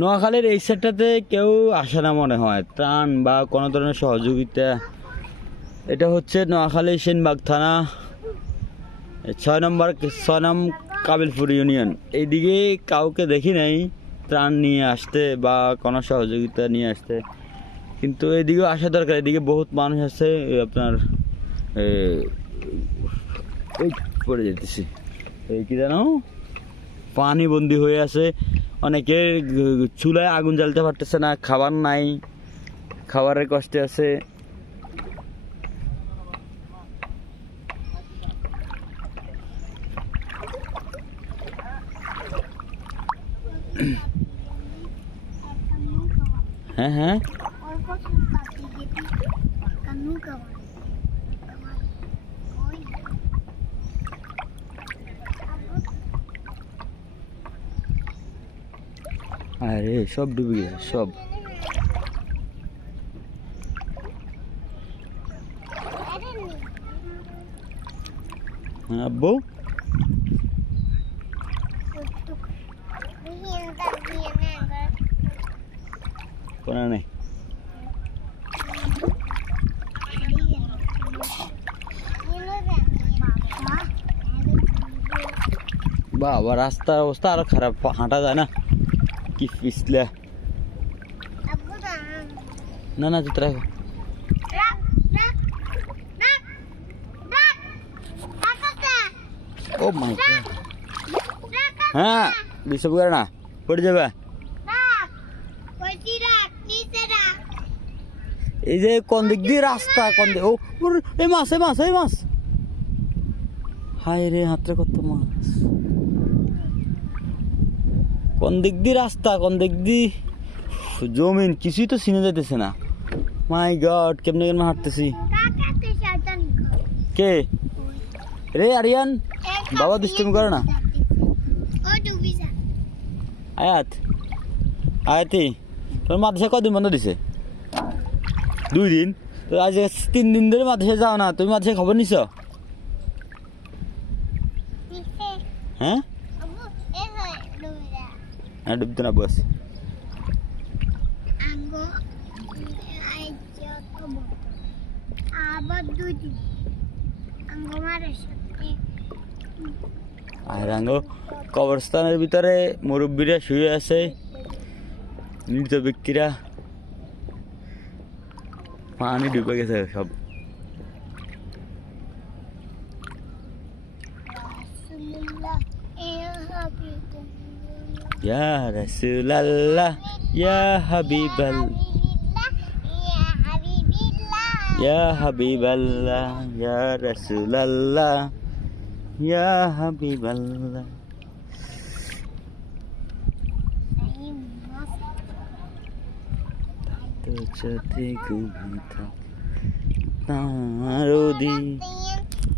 নোয়াখালীর এই সাইডটাতে কেউ আসে না মনে হয়, ত্রাণ বা কোনো ধরনের সহযোগিতা। এটা হচ্ছে নোয়াখালী সেনবাগ থানা, 6 নং কাবিলপুর ইউনিয়ন। এইদিকে কাউকে দেখি নাই ত্রাণ নিয়ে আসতে বা কোনো সহযোগিতা নিয়ে আসতে, কিন্তু এদিকেও আসা দরকার। এদিকে বহুত মানুষ আছে, আপনার এই পড়ে যেতেছি, এই কি জানো, পানি বন্দি হয়ে আছে। অনেকে চুলায় আগুন জ্বালতে পারতেছে না, খাবার নাই, খাবারের কষ্টে আছে। হ্যাঁ হ্যাঁ, আরে সব ডুবে গেছে সব। হ্যাঁ আব্বু, কোনা নেই। বাবা রাস্তার অবস্থা আরো খারাপ, হাঁটা যায় না, কি পিছলে। না না জুতো রাখো। ও মাই গড, হ্যাঁ ডিস্টার্ব করে না, পড়ে যাবে। এই যে কোন দিক দিয়ে রাস্তা, কোন দিক, ও এই মাছ, এই মাছ, এই মাছ, হায় রে হাতরে কত মাছ। কোন দিক দিয়ে রাস্তা, কোন দিক দিয়ে জমিন, কিছুই তো চিনে যাইতেছে না। মাই গড, কেমনে কেমনে হাঁটতেছি। কে রে আরিয়ান, বাবা দুষ্টামি করে না। আয়াত, আয়াতি তোর মাদ্রাসা কদিন বন্ধ দিছে? 2 দিন। তো আজ 3 দিন ধরে মাদ্রাসা যাও না, তুমি মাদ্রাসা খবর নিছ? হ্যাঁ হ্যাঁ, ডুবতে না বস। আর আঙ্গ কবরস্থানের ভিতরে মুরব্বীরা শুয়ে আছে, মৃত ব্যক্তিরা, পানি ডুবে গেছে সব। ইয়া রাসূলুল্লাহ ইয়া হাবিবাল্লাহ ইয়া হাবিবাল্লাহ ইয়া রাসূলুল্লাহ ইয়া হাবিবাল্লাহ। তো যদি ঘুমতা তারদি